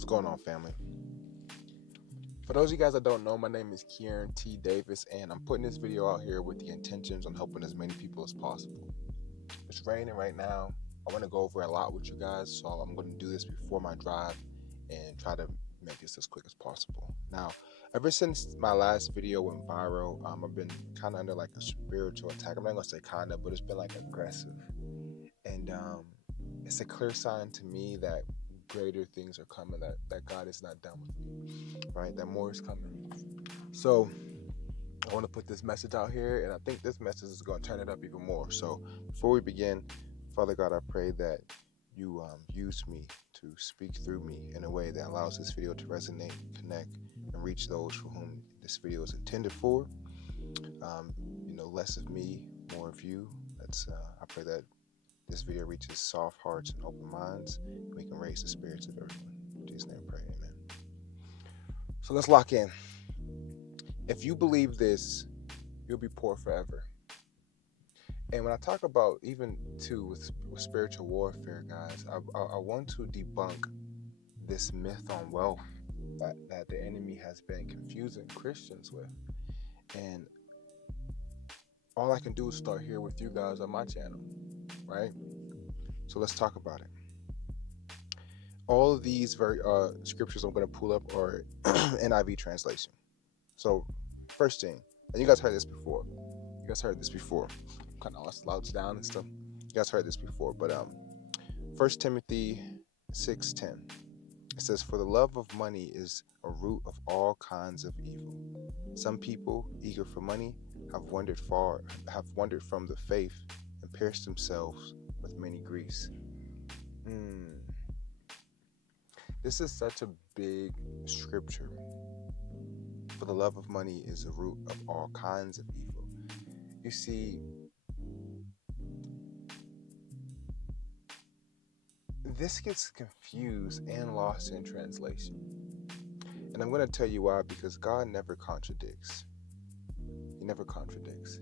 What's going on, family? For those of you guys that don't know, my name is Kieran T Davis, and I'm putting this video out here with the intentions on helping as many people as possible. It's raining right now. I want to go over a lot with you guys, so I'm going to do this before my drive and try to make this as quick as possible. Now, ever since my last video went viral, I've been kind of under like a spiritual attack. I'm not going to say kind of, but it's been like aggressive. And it's a clear sign to me that greater things are coming, that God is not done with me, right? That more is coming. So I want to put this message out here, and I think this message is going to turn it up even more. So before we begin, Father God, I pray that you use me to speak through me in a way that allows this video to resonate, connect, and reach those for whom this video is intended for. Less of me, more of you. I pray that this video reaches soft hearts and open minds, and we can raise the spirits of everyone. In Jesus' name I pray, amen. So let's lock in. If you believe this, you'll be poor forever. And when I talk about even too with spiritual warfare, guys, I want to debunk this myth on wealth that the enemy has been confusing Christians with. And all I can do is start here with you guys on my channel, right? So let's talk about it. All of these scriptures I'm going to pull up are NIV translation. So first thing, and you guys heard this before. Kind of slouched down and stuff. You guys heard this before, but 1 Timothy 6:10. It says, "For the love of money is a root of all kinds of evil. Some people, eager for money, have wandered from the faith and pierced themselves with many griefs." This is such a big scripture. For the love of money is the root of all kinds of evil. You see, this gets confused and lost in translation. And I'm going to tell you why, because God never contradicts. He never contradicts.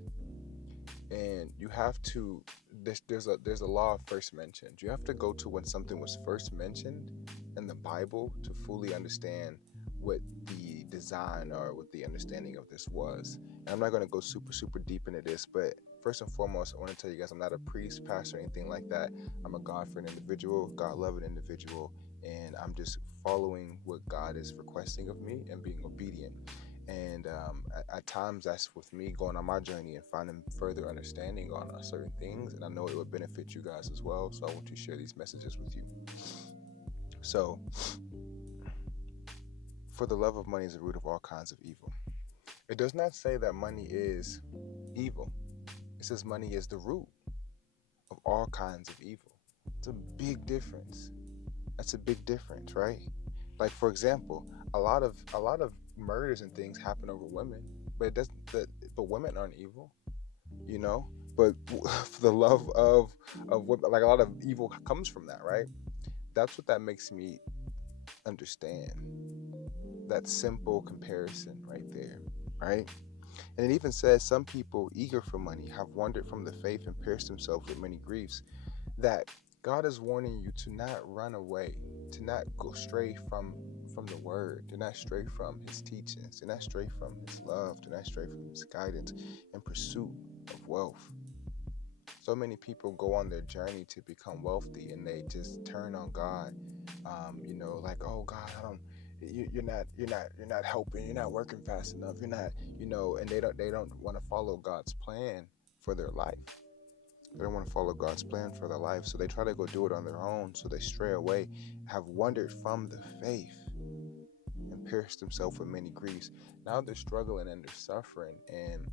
And you have to, there's a law of first mention. You have to go to when something was first mentioned in the Bible to fully understand what the design or what the understanding of this was. And I'm not going to go super deep into this, but first and foremost, I want to tell you guys, I'm not a priest, pastor, or anything like that. I'm a God-fearing individual, God-loving individual, and I'm just following what God is requesting of me and being obedient. And at times, that's with me going on my journey and finding further understanding on certain things. And I know it would benefit you guys as well. So I want to share these messages with you. So, for the love of money is the root of all kinds of evil. It does not say that money is evil. It says money is the root of all kinds of evil. It's a big difference. That's a big difference, right? Like, for example, a lot of murders and things happen over women, but women aren't evil, But for the love of women, like a lot of evil comes from that, right? That's what that makes me understand. That simple comparison right there, right? And it even says some people eager for money have wandered from the faith and pierced themselves with many griefs. That God is warning you to not run away, to not go stray from the word, to not stray from his teachings, to not stray from his love, to not stray from his guidance in pursuit of wealth. So many people go on their journey to become wealthy and they just turn on God. Like, oh God, you're not helping, you're not working fast enough, you're not, and they don't want to follow God's plan for their life. They don't want to follow God's plan for their life, so they try to go do it on their own. So they stray away, have wandered from the faith, and pierced themselves with many griefs. Now they're struggling and they're suffering, and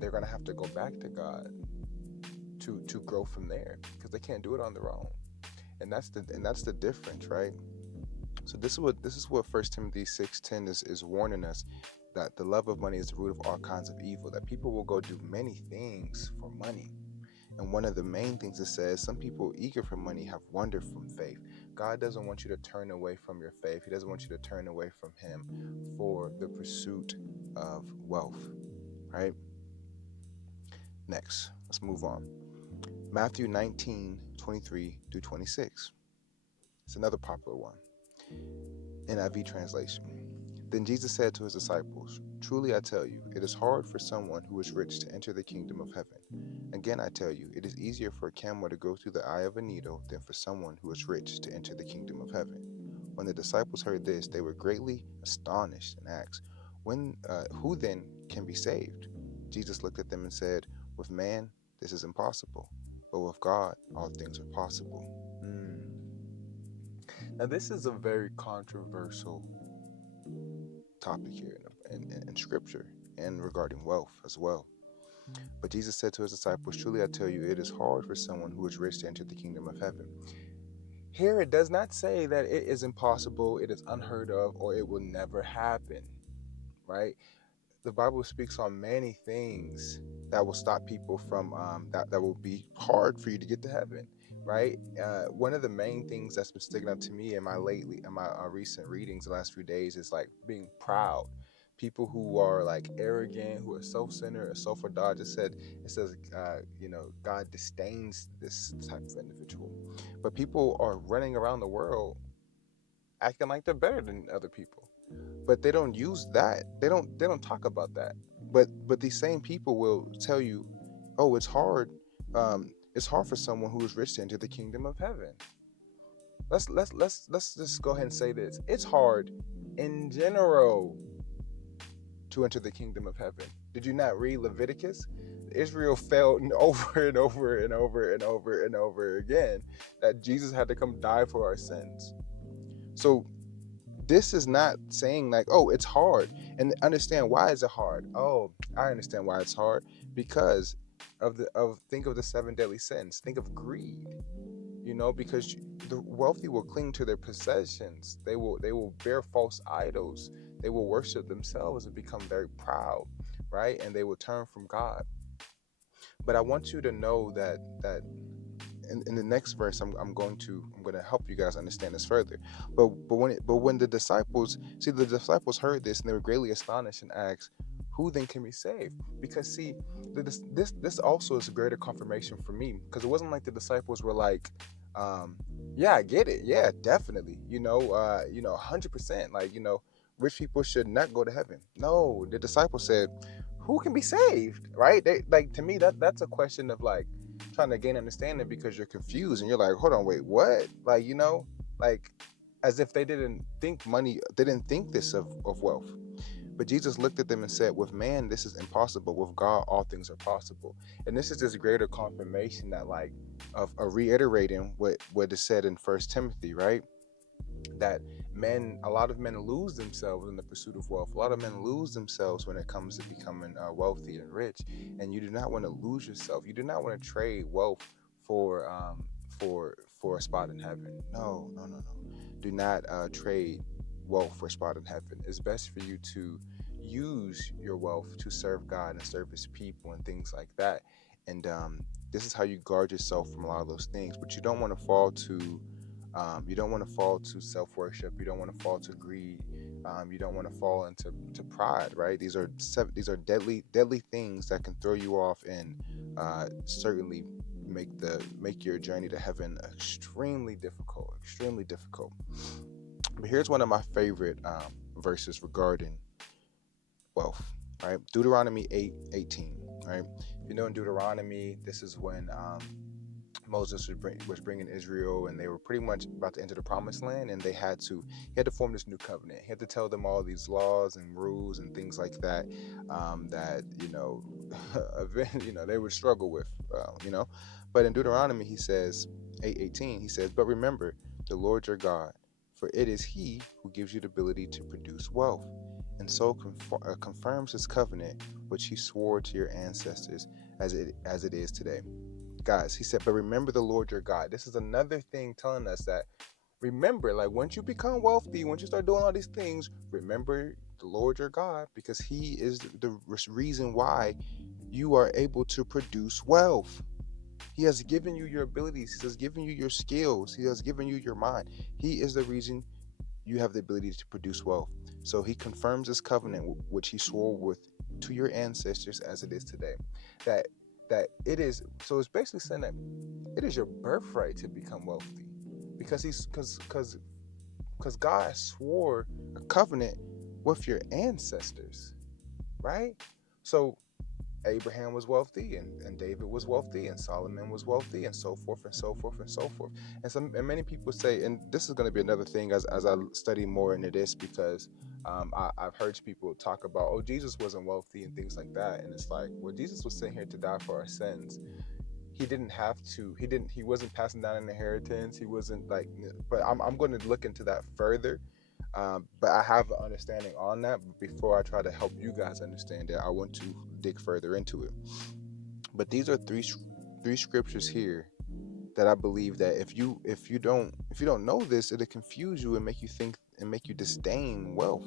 they're gonna have to go back to God to grow from there, because they can't do it on their own. And that's the difference, right? So this is what 1 Timothy 6:10 is warning us, that the love of money is the root of all kinds of evil, that people will go do many things for money. And one of the main things it says, some people eager for money have wandered from faith. God doesn't want you to turn away from your faith. He doesn't want you to turn away from him for the pursuit of wealth, right? Next, let's move on. Matthew 19:23-26. It's another popular one. NIV translation. Then Jesus said to his disciples, "Truly I tell you, it is hard for someone who is rich to enter the kingdom of heaven. Again I tell you, it is easier for a camel to go through the eye of a needle than for someone who is rich to enter the kingdom of heaven." When the disciples heard this, they were greatly astonished and asked, "Who then can be saved?" Jesus looked at them and said, "With man, this is impossible, but with God, all things are possible." Now, this is a very controversial topic here in Scripture and regarding wealth as well. But Jesus said to his disciples, "Truly I tell you, it is hard for someone who is rich to enter the kingdom of heaven." Here it does not say that it is impossible, it is unheard of, or it will never happen, right? The Bible speaks on many things that will stop people from that will be hard for you to get to heaven, right? One of the main things that's been sticking out to me in my recent readings the last few days is like being proud. People who are like arrogant, who are self-centered or self-indulgent. It says God disdains this type of individual. But people are running around the world acting like they're better than other people, but they don't use that. They don't talk about that. But these same people will tell you, "Oh, it's hard. It's hard for someone who is rich to enter the kingdom of heaven." Let's just go ahead and say this. It's hard in general to enter the kingdom of heaven. Did you not read Leviticus? Israel failed over and over and over and over and over again that Jesus had to come die for our sins. So this is not saying like, "Oh, it's hard." And understand, why is it hard? Oh, I understand why it's hard. Because think of the 7 deadly sins. Think of greed. Because the wealthy will cling to their possessions. They will bear false idols. They will worship themselves and become very proud, right? And they will turn from God. But I want you to know that in the next verse, I'm going to help you guys understand this further. When the disciples heard this, and they were greatly astonished and asked, "Who then can be saved?" Because see, this also is a greater confirmation for me, because it wasn't like the disciples were like, "Yeah, I get it. Yeah, definitely. 100%. Like, rich people should not go to heaven." No, the disciples said, "Who can be saved?" Right? They, like, to me, that's a question of like trying to gain understanding, because you're confused and you're like, "Hold on, wait, what?" Like, like as if they didn't think this of wealth. But Jesus looked at them and said, "With man, this is impossible. With God, all things are possible." And this is this greater confirmation that, like, of reiterating what is said in First Timothy, right? That a lot of men lose themselves in the pursuit of wealth. A lot of men lose themselves when it comes to becoming wealthy and rich. And you do not want to lose yourself. You do not want to trade wealth for a spot in heaven. No, no, no, no. Do not trade wealth for a spot in heaven. It's best for you to use your wealth to serve God and serve His people and things like that. And this is how you guard yourself from a lot of those things. But you don't want to fall to self-worship. You don't want to fall to greed. You don't want to fall into pride, right? These are deadly things that can throw you off and certainly make your journey to heaven extremely difficult. But here's one of my favorite verses regarding wealth, right? Deuteronomy 8:18, right? In Deuteronomy, this is when Moses was bringing Israel, and they were pretty much about to enter the promised land, and he had to form this new covenant. He had to tell them all these laws and rules and things like that, that they would struggle with, But in Deuteronomy, he says 8:18, he says, "But remember the Lord your God, for it is He who gives you the ability to produce wealth, and so confirms His covenant which He swore to your ancestors as it is today." Guys, he said, "But remember the Lord your God." This is another thing telling us that, remember, like, once you become wealthy, once you start doing all these things, remember the Lord your God, because He is the reason why you are able to produce wealth. He has given you your abilities. He has given you your skills. He has given you your mind. He is the reason you have the ability to produce wealth. So He confirms His covenant, which He swore to your ancestors as it is today. That it is, so it's basically saying that it is your birthright to become wealthy, because because God swore a covenant with your ancestors, right? So Abraham was wealthy, and David was wealthy, and Solomon was wealthy, and so forth and so forth and so forth. And many people say, and this is going to be another thing as I study more into this, because I've heard people talk about, oh, Jesus wasn't wealthy and things like that, and it's like, well, Jesus was sent here to die for our sins. He didn't have to. He wasn't passing down an inheritance. He wasn't like. But I'm going to look into that further. But I have an understanding on that. But before I try to help you guys understand it, I want to dig further into it. But these are three scriptures here that I believe that if you don't know this, it'll confuse you and make you think and make you disdain wealth.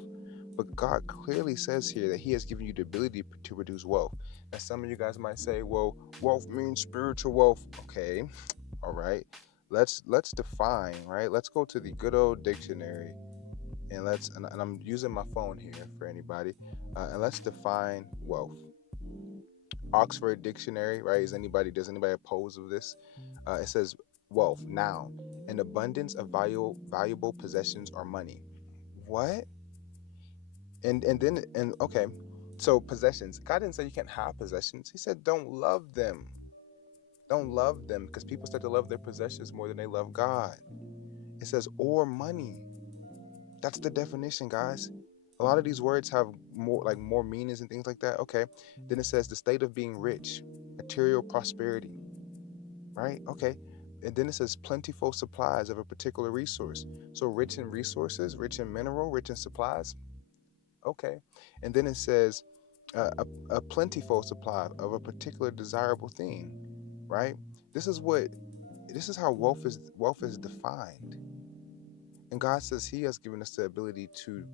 But God clearly says here that He has given you the ability to produce wealth. And some of you guys might say, well, wealth means spiritual wealth. Okay, all right. Let's define, right? Let's go to the good old dictionary, and and I'm using my phone here for anybody, and let's define wealth. Oxford Dictionary, right? Does anybody oppose of this? It says wealth, noun, an abundance of valuable possessions or money. What? And okay, so possessions. God didn't say you can't have possessions. He said don't love them. Don't love them, because people start to love their possessions more than they love God. It says or money. That's the definition, guys. A lot of these words have more meanings and things like that. Okay. Then it says the state of being rich, material prosperity, right? Okay. And then it says plentiful supplies of a particular resource. So rich in resources, rich in mineral, rich in supplies. Okay. And then it says a plentiful supply of a particular desirable thing, right? This is how wealth is defined. And God says He has given us the ability to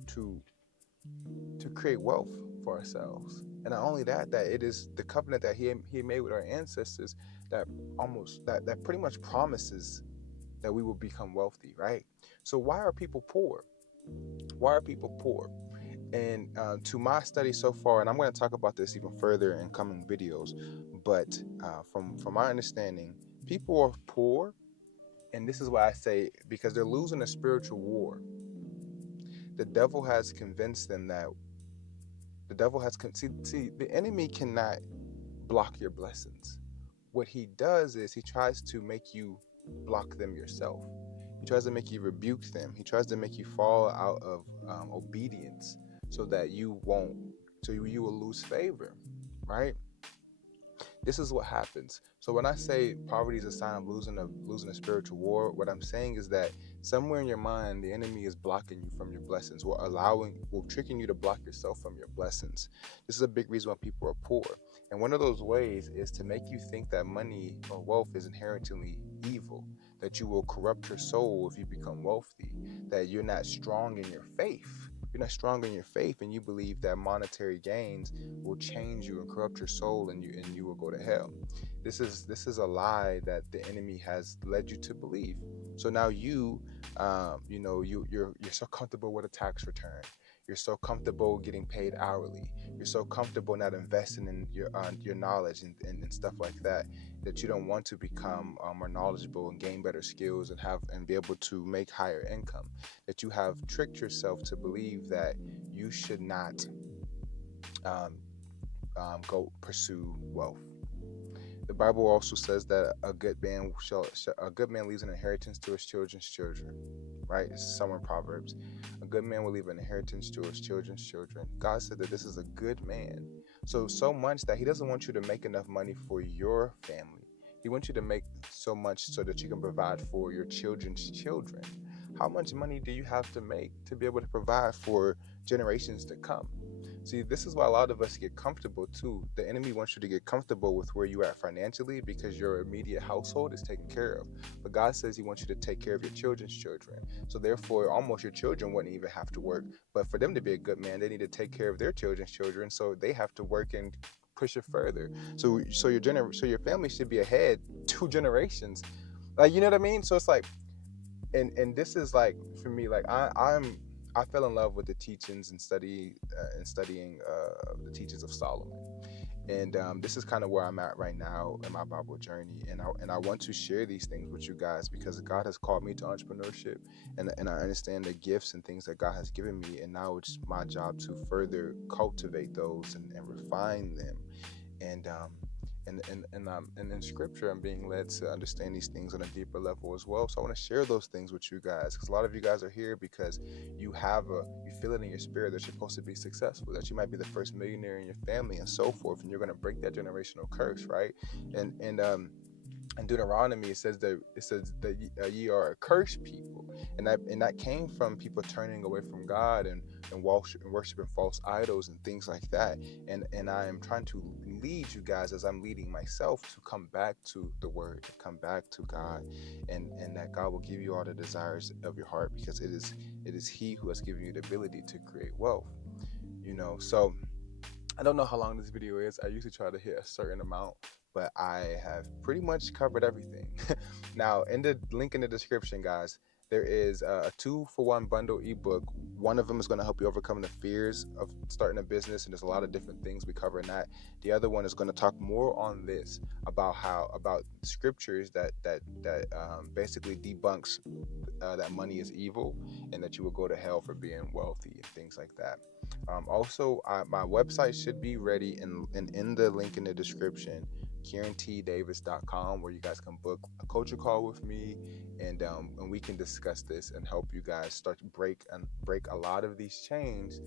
create wealth for ourselves. And not only that, that it is the covenant that he made with our ancestors that pretty much promises that we will become wealthy, right? So why are people poor? Why are people poor? And to my study so far, and I'm going to talk about this even further in coming videos, but from my understanding, people are poor, and this is why I say because they're losing a spiritual war. The devil has convinced them that the enemy cannot block your blessings. What he does is he tries to make you block them yourself. He tries to make you rebuke them. He tries to make you fall out of obedience, so that you will lose favor, right? This is what happens. So when I say poverty is a sign of losing a spiritual war, what I'm saying is that somewhere in your mind, the enemy is blocking you from your blessings, or tricking you to block yourself from your blessings. This is a big reason why people are poor. And one of those ways is to make you think that money or wealth is inherently evil, that you will corrupt your soul if you become wealthy, that you're not strong in your faith. You're not strong in your faith, and you believe that monetary gains will change you and corrupt your soul, and you will go to hell. This is a lie that the enemy has led you to believe. So now you're so comfortable with a tax return. You're so comfortable getting paid hourly. You're so comfortable not investing in your knowledge and stuff like that, that you don't want to become more knowledgeable and gain better skills and be able to make higher income. That you have tricked yourself to believe that you should not go pursue wealth. The Bible also says that a good man leaves an inheritance to his children's children. Right? It's somewhere in Proverbs. A good man will leave an inheritance to his children's children. God said that this is a good man. So much that He doesn't want you to make enough money for your family. He wants you to make so much so that you can provide for your children's children. How much money do you have to make to be able to provide for generations to come? See, this is why a lot of us get comfortable too. The enemy wants you to get comfortable with where you're at financially, because your immediate household is taken care of. But God says He wants you to take care of your children's children. So therefore, almost your children wouldn't even have to work. But for them to be a good man, they need to take care of their children's children. So they have to work and push it further. So your family should be ahead 2 generations. Like, you know what I mean? So it's like, and this is like, for me, like I fell in love with the teachings and studying the teachings of Solomon. And this is kind of where I'm at right now in my Bible journey, and I want to share these things with you guys because God has called me to entrepreneurship, and I understand the gifts and things that God has given me, and now it's my job to further cultivate those and refine them. And and in scripture, I'm being led to understand these things on a deeper level as well. So I want to share those things with you guys, because a lot of you guys are here because you feel it in your spirit that you're supposed to be successful, that you might be the first millionaire in your family and so forth, and you're going to break that generational curse, right? And in Deuteronomy, it says that ye are a cursed people, and that came from people turning away from God and worshiping false idols and things like that. And I am trying to lead you guys, as I'm leading myself, to come back to the Word, to come back to God, and that God will give you all the desires of your heart, because it is He who has given you the ability to create wealth. So I don't know how long this video is. I usually try to hit a certain amount, but I have pretty much covered everything. Now, in the link in the description, guys, there is a 2-for-1 bundle ebook. One of them is going to help you overcome the fears of starting a business, and there's a lot of different things we cover in that. The other one is going to talk more on this, about scriptures that basically debunks that money is evil, and that you will go to hell for being wealthy and things like that. Also, my website should be ready in the link in the description, KieranTDavis.com, where you guys can book a coaching call with me, and we can discuss this and help you guys start to break a lot of these chains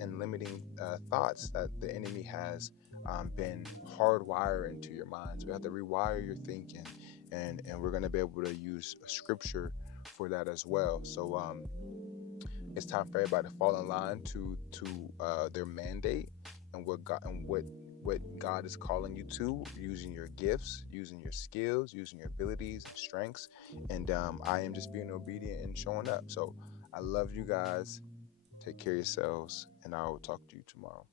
and limiting thoughts that the enemy has been hardwired into your mind. So we have to rewire your thinking, and we're going to be able to use scripture for that as well. So it's time for everybody to fall in line to their mandate, and what God is calling you to, using your gifts, using your skills, using your abilities and strengths. And I am just being obedient and showing up. So I love you guys. Take care of yourselves, and I will talk to you tomorrow.